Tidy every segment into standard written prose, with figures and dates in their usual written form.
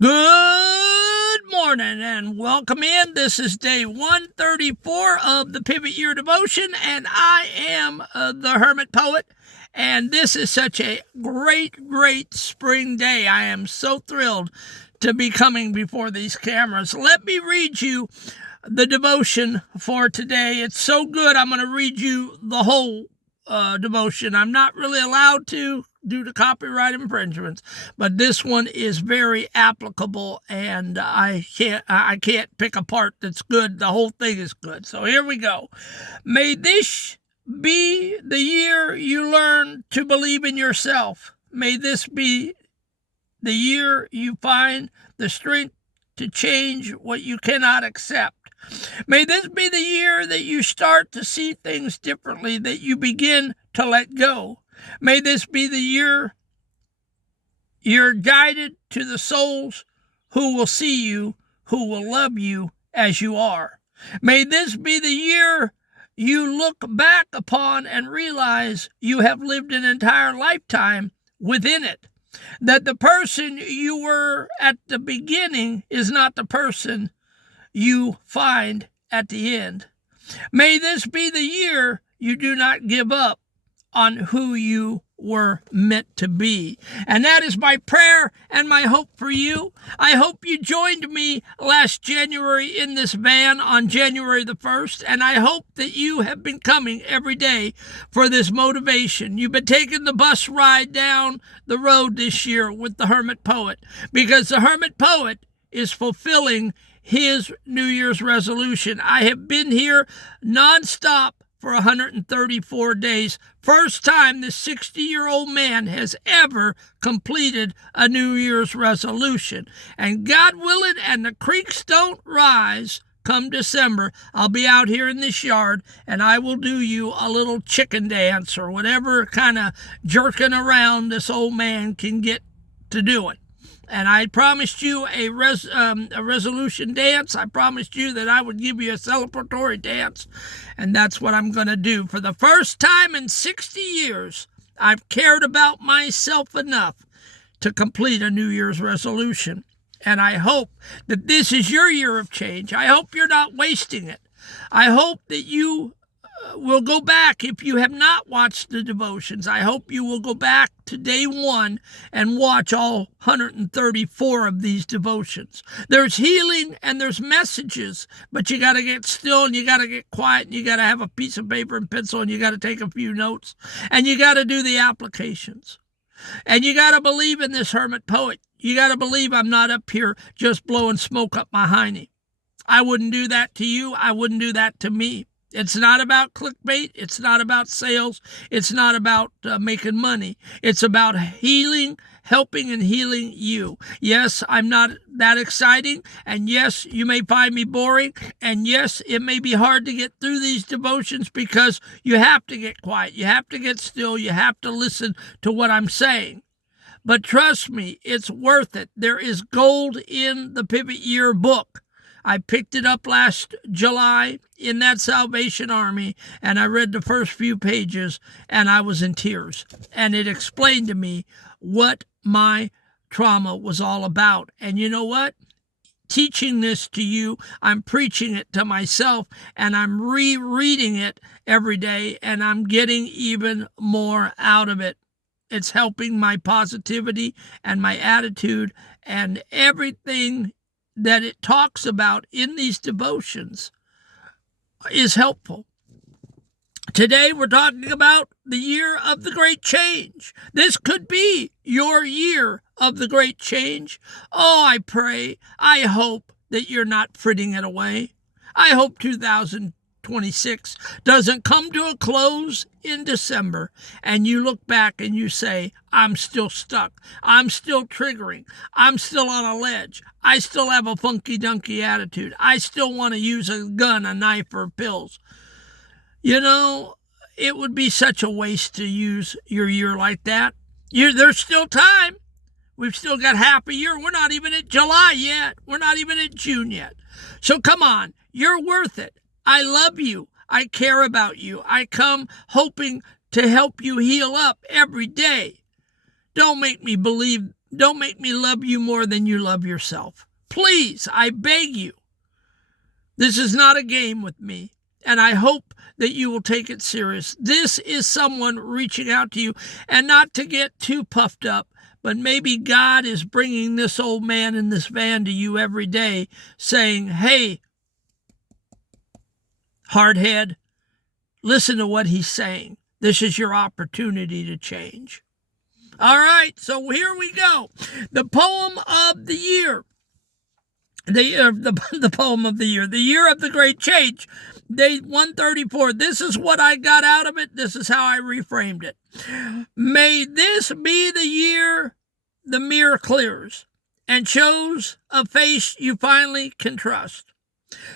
Good morning and welcome in. This is day 134 of the Pivot Year Devotion, and I am the Hermit Poet. And this is such a great spring day. I am so thrilled to be coming before these cameras. Let me read you the devotion for today. It's so good, I'm going to read you the whole devotion. I'm not really allowed to due to copyright infringements, but this one is very applicable, and I can't pick a part that's good. The whole thing is good. So here we go. May this be the year you learn to believe in yourself. May this be the year you find the strength to change what you cannot accept. May this be the year that you start to see things differently, that you begin to let go. May this be the year you're guided to the souls who will see you, who will love you as you are. May this be the year you look back upon and realize you have lived an entire lifetime within it. That the person you were at the beginning is not the person you find at the end. May this be the year you do not give up on who you were meant to be. And that is my prayer and my hope for you. I hope you joined me last January in this van on January the 1st, and I hope that you have been coming every day for this motivation. You've been taking the bus ride down the road this year with the Hermit Poet, because the Hermit Poet is fulfilling his New Year's resolution. I have been here nonstop for 134 days. First time this 60-year-old man has ever completed a New Year's resolution. And God willing, and the creeks don't rise come December, I'll be out here in this yard and I will do you a little chicken dance or whatever kind of jerking around this old man can get to doing. And I promised you a resolution dance. I promised you that I would give you a celebratory dance. And that's what I'm going to do. For the first time in 60 years, I've cared about myself enough to complete a New Year's resolution. And I hope that this is your year of change. I hope you're not wasting it. I hope that you will go back. If you have not watched the devotions, I hope you will go back to day one and watch all 134 of these devotions. There's healing and there's messages, but you got to get still and you got to get quiet and you got to have a piece of paper and pencil and you got to take a few notes and you got to do the applications. And you got to believe in this Hermit Poet. You got to believe I'm not up here just blowing smoke up my hiney. I wouldn't do that to you. I wouldn't do that to me. It's not about clickbait. It's not about sales. It's not about making money. It's about healing, helping and healing you. Yes, I'm not that exciting. And yes, you may find me boring. And yes, it may be hard to get through these devotions because you have to get quiet. You have to get still. You have to listen to what I'm saying. But trust me, it's worth it. There is gold in the Pivot Year book. I picked it up last July in that Salvation Army, and I read the first few pages, and I was in tears. And it explained to me what my trauma was all about. And you know what? Teaching this to you, I'm preaching it to myself, and I'm rereading it every day, and I'm getting even more out of it. It's helping my positivity and my attitude and everything that it talks about in these devotions is helpful. Today we're talking about the year of the great change. This could be your year of the great change. Oh, I pray, I hope that you're not fritting it away. I hope 2026 doesn't come to a close in December and you look back and you say, I'm still stuck. I'm still triggering. I'm still on a ledge. I still have a funky-dunky attitude. I still want to use a gun, a knife, or pills. You know, it would be such a waste to use your year like that. There's still time. We've still got half a year. We're not even at July yet. We're not even at June yet. So come on, you're worth it. I love you. I care about you. I come hoping to help you heal up every day. Don't make me believe don't make me love you more than you love yourself. Please, I beg you. This is not a game with me, and I hope that you will take it serious. This is someone reaching out to you, and not to get too puffed up, but maybe God is bringing this old man in this van to you every day saying, hey, hardhead, listen to what he's saying. This is your opportunity to change. All right, so here we go. The poem of the year. The poem of the year of the great change. Day 134. This is what I got out of it. This is how I reframed it. May this be the year the mirror clears and shows a face you finally can trust.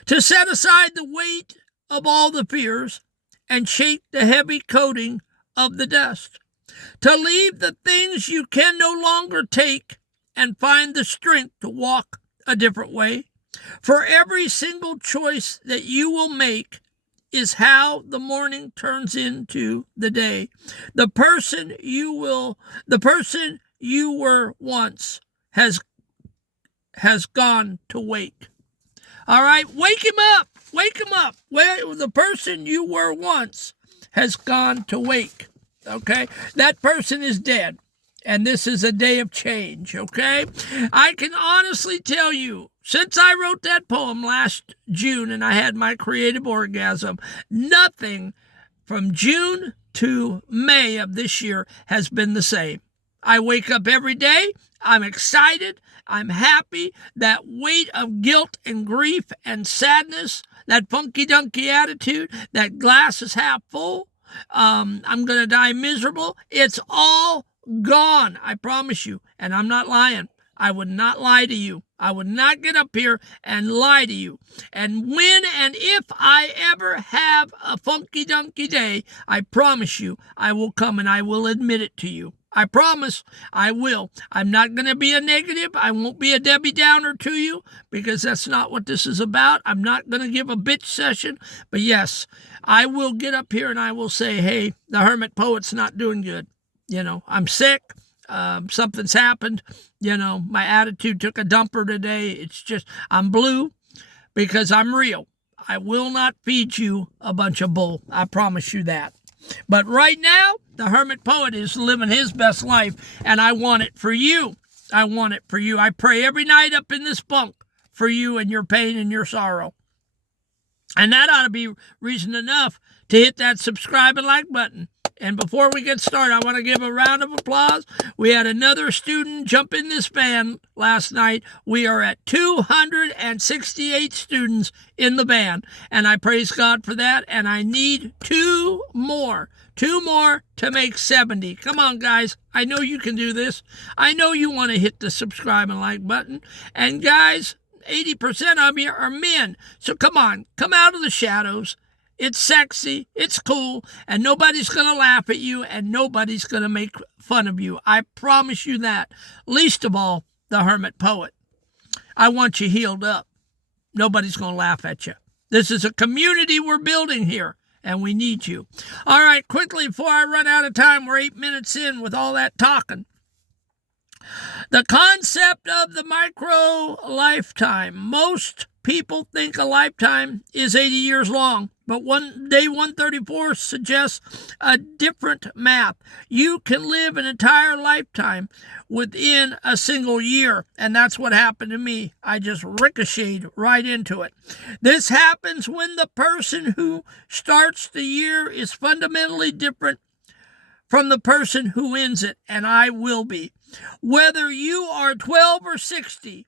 To set aside the weight of all the fears and shake the heavy coating of the dust. To leave the things you can no longer take and find the strength to walk a different way. For every single choice that you will make is how the morning turns into the day. The person you were once has gone to wake. All right, wake him up. Wake him up. The person you were once has gone to wake. Okay? That person is dead. And this is a day of change, okay? I can honestly tell you, since I wrote that poem last June and I had my creative orgasm, nothing from June to May of this year has been the same. I wake up every day. I'm excited. I'm happy. That weight of guilt and grief and sadness, that funky-dunky attitude, that glass is half full, I'm going to die miserable, it's all gone, I promise you. And I'm not lying. I would not lie to you. I would not get up here and lie to you. And when and if I ever have a funky-dunky day, I promise you, I will come and I will admit it to you. I promise I will. I'm not going to be a negative. I won't be a Debbie Downer to you because that's not what this is about. I'm not going to give a bitch session. But yes, I will get up here and I will say, hey, the Hermit Poet's not doing good. You know, I'm sick. Something's happened. You know, my attitude took a dumper today. It's just, I'm blue because I'm real. I will not feed you a bunch of bull. I promise you that. But right now, the Hermit Poet is living his best life, and I want it for you. I want it for you. I pray every night up in this bunk for you and your pain and your sorrow. And that ought to be reason enough to hit that subscribe and like button. And before we get started, I want to give a round of applause. We had another student jump in this van last night. We are at 268 students in the van, and I praise God for that. And I need two more to make 70. Come on, guys. I know you can do this. I know you want to hit the subscribe and like button. And guys, 80% of you are men. So come on, come out of the shadows. It's sexy, it's cool, and nobody's going to laugh at you, and nobody's going to make fun of you. I promise you that. Least of all, the Hermit Poet. I want you healed up. Nobody's going to laugh at you. This is a community we're building here, and we need you. All right, quickly, before I run out of time, we're 8 minutes in with all that talking. The concept of the micro lifetime. Most people think a lifetime is 80 years long, but day 134 suggests a different math. You can live an entire lifetime within a single year, and that's what happened to me. I just ricocheted right into it. This happens when the person who starts the year is fundamentally different from the person who ends it, and I will be. Whether you are 12 or 60,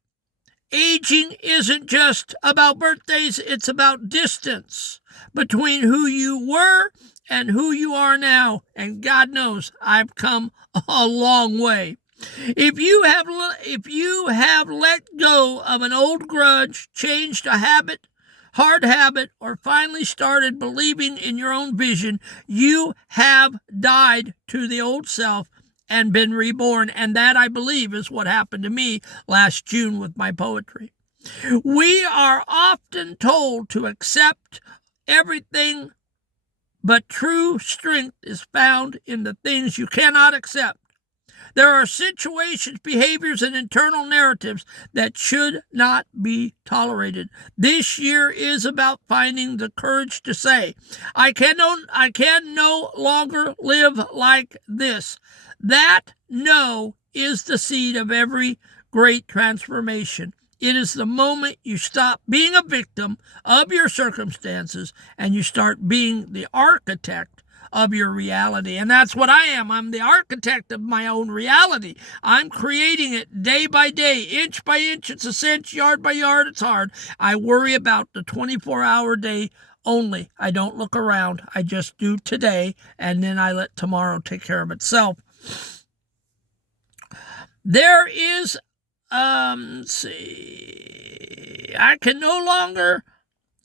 aging isn't just about birthdays, it's about distance between who you were and who you are now. And God knows I've come a long way. If you have let go of an old grudge, changed a habit, hard habit, or finally started believing in your own vision, you have died to the old self and been reborn. And that, I believe, is what happened to me last June with my poetry. We are often told to accept everything, but true strength is found in the things you cannot accept. There are situations, behaviors, and internal narratives that should not be tolerated. This year is about finding the courage to say, I can no longer live like this. That no is the seed of every great transformation. It is the moment you stop being a victim of your circumstances and you start being the architect of your reality. And that's what I am. I'm the architect of my own reality. I'm creating it day by day, inch by inch. It's a cinch, yard by yard. It's hard. I worry about the 24-hour day only. I don't look around. I just do today, and then I let tomorrow take care of itself. There is, let's see, I can no longer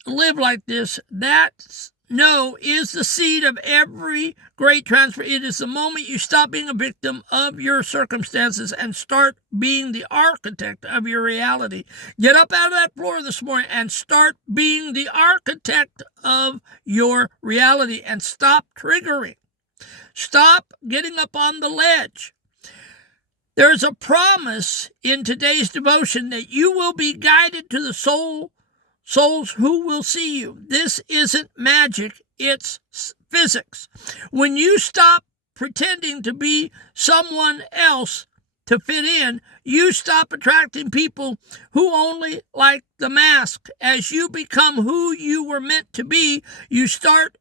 live like this. That's no is the seed of every great transfer. It is the moment you stop being a victim of your circumstances and start being the architect of your reality. Get up out of that floor this morning and start being the architect of your reality and stop triggering. Stop getting up on the ledge. There's a promise in today's devotion that you will be guided to the souls who will see you. This isn't magic, it's physics. When you stop pretending to be someone else to fit in, you stop attracting people who only like the mask. As you become who you were meant to be, you start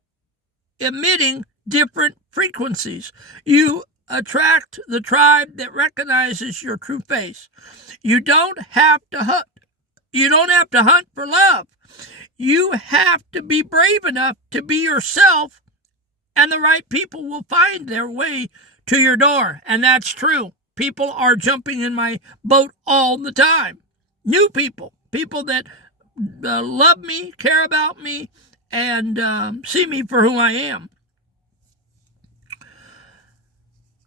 emitting different frequencies. You attract the tribe that recognizes your true face. You don't have to hunt. You don't have to hunt for love. You have to be brave enough to be yourself, and the right people will find their way to your door. And that's true. People are jumping in my boat all the time. New people, people that love me, care about me, and see me for who I am.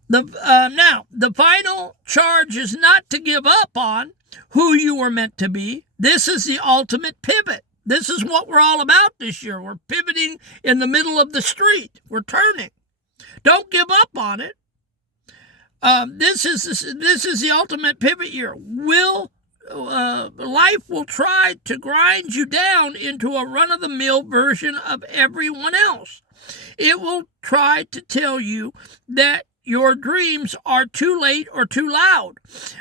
Now, the final charge is not to give up on who you were meant to be. This is the ultimate pivot. This is what we're all about this year. We're pivoting in the middle of the street. We're turning. Don't give up on it. This is the ultimate pivot year. Life will try to grind you down into a run-of-the-mill version of everyone else. It will try to tell you that your dreams are too late or too loud,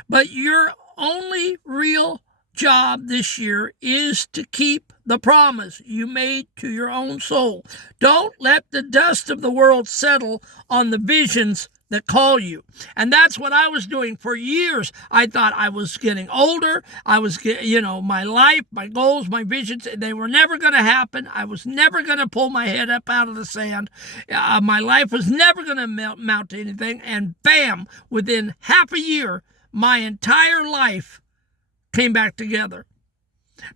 but your only real job this year is to keep the promise you made to your own soul. Don't let the dust of the world settle on the visions that call you. And that's what I was doing for years. I thought I was getting older. I was, my life, my goals, my visions, they were never going to happen. I was never going to pull my head up out of the sand. My life was never going to amount to anything. And bam, within half a year, my entire life came back together.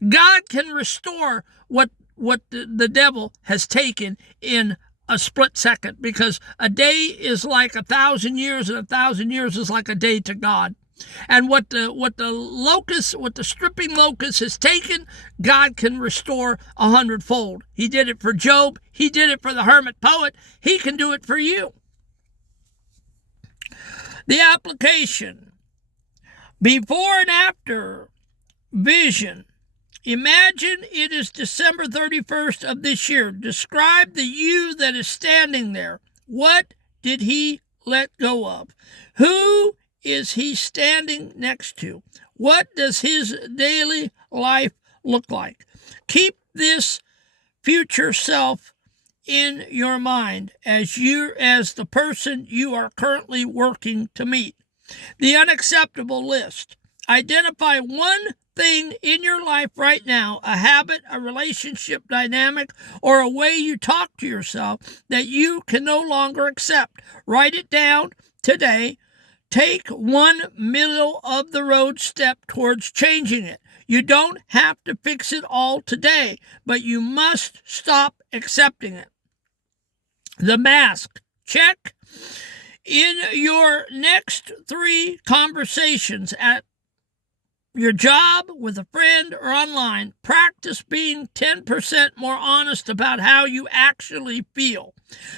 God can restore what the devil has taken in a split second, because a day is like 1,000 years, and 1,000 years is like a day to God. And what the stripping locust has taken, God can restore 100-fold. He did it for Job. He did it for the hermit poet. He can do it for you. The application. Before and after vision. Imagine it is December 31st of this year. Describe the you that is standing there. What did he let go of? Who is he standing next to? What does his daily life look like? Keep this future self in your mind as the person you are currently working to meet. The unacceptable list. Identify one thing in your life right now, a habit, a relationship dynamic, or a way you talk to yourself that you can no longer accept. Write it down today. Take one middle-of-the-road step towards changing it. You don't have to fix it all today, but you must stop accepting it. The mask. Check. In your next 3 conversations at your job, with a friend, or online, practice being 10% more honest about how you actually feel.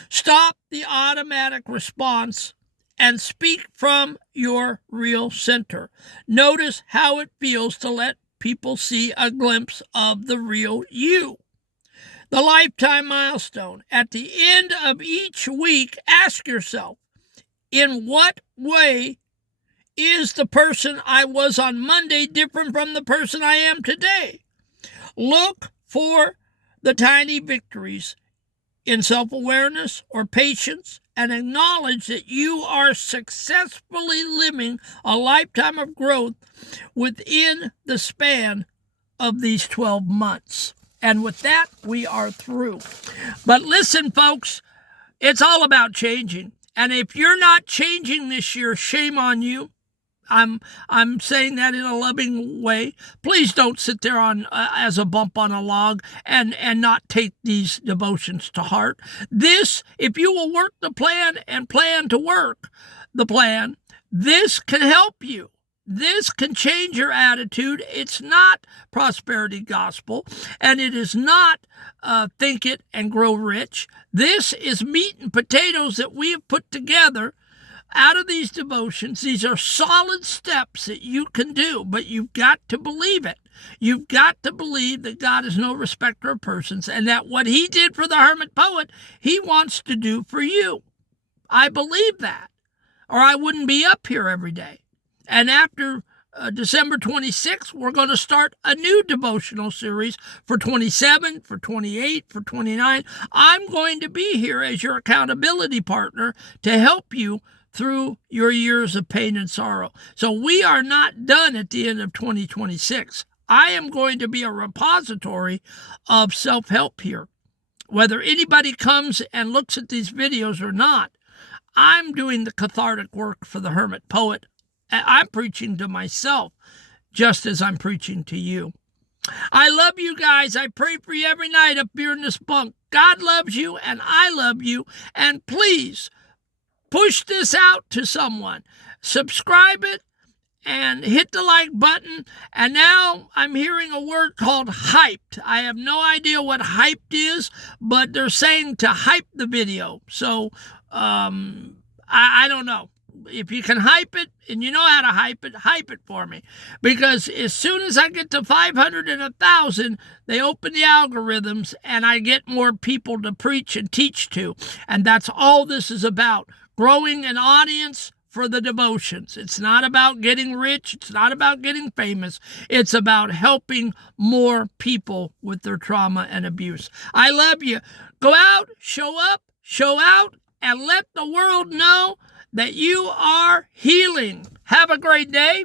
Stop the automatic response and speak from your real center. Notice how it feels to let people see a glimpse of the real you. The lifetime milestone. At the end of each week, ask yourself, in what way is the person I was on Monday different from the person I am today? Look for the tiny victories in self-awareness or patience, and acknowledge that you are successfully living a lifetime of growth within the span of these 12 months. And with that, we are through. But listen, folks, it's all about changing. And if you're not changing this year, shame on you. I'm saying that in a loving way. Please don't sit there on as a bump on a log and not take these devotions to heart. This, if you will work the plan and plan to work the plan, this can help you. This can change your attitude. It's not prosperity gospel, and it is not think it and grow rich. This is meat and potatoes that we have put together out of these devotions. These are solid steps that you can do, but you've got to believe it. You've got to believe that God is no respecter of persons, and that what he did for the hermit poet, he wants to do for you. I believe that, or I wouldn't be up here every day. And after December 26th, we're going to start a new devotional series for 27, for 28, for 29. I'm going to be here as your accountability partner to help you through your years of pain and sorrow. So we are not done at the end of 2026. I am going to be a repository of self-help here. Whether anybody comes and looks at these videos or not, I'm doing the cathartic work for the hermit poet. I'm preaching to myself just as I'm preaching to you. I love you guys. I pray for you every night up here in this bunk. God loves you and I love you. And please, push this out to someone. Subscribe it and hit the like button. And now I'm hearing a word called hyped. I have no idea what hyped is, but they're saying to hype the video. So I don't know. If you can hype it and you know how to hype it for me. Because as soon as I get to 500 and 1,000, they open the algorithms and I get more people to preach and teach to. And that's all this is about. Growing an audience for the devotions. It's not about getting rich. It's not about getting famous. It's about helping more people with their trauma and abuse. I love you. Go out, show up, show out, and let the world know that you are healing. Have a great day.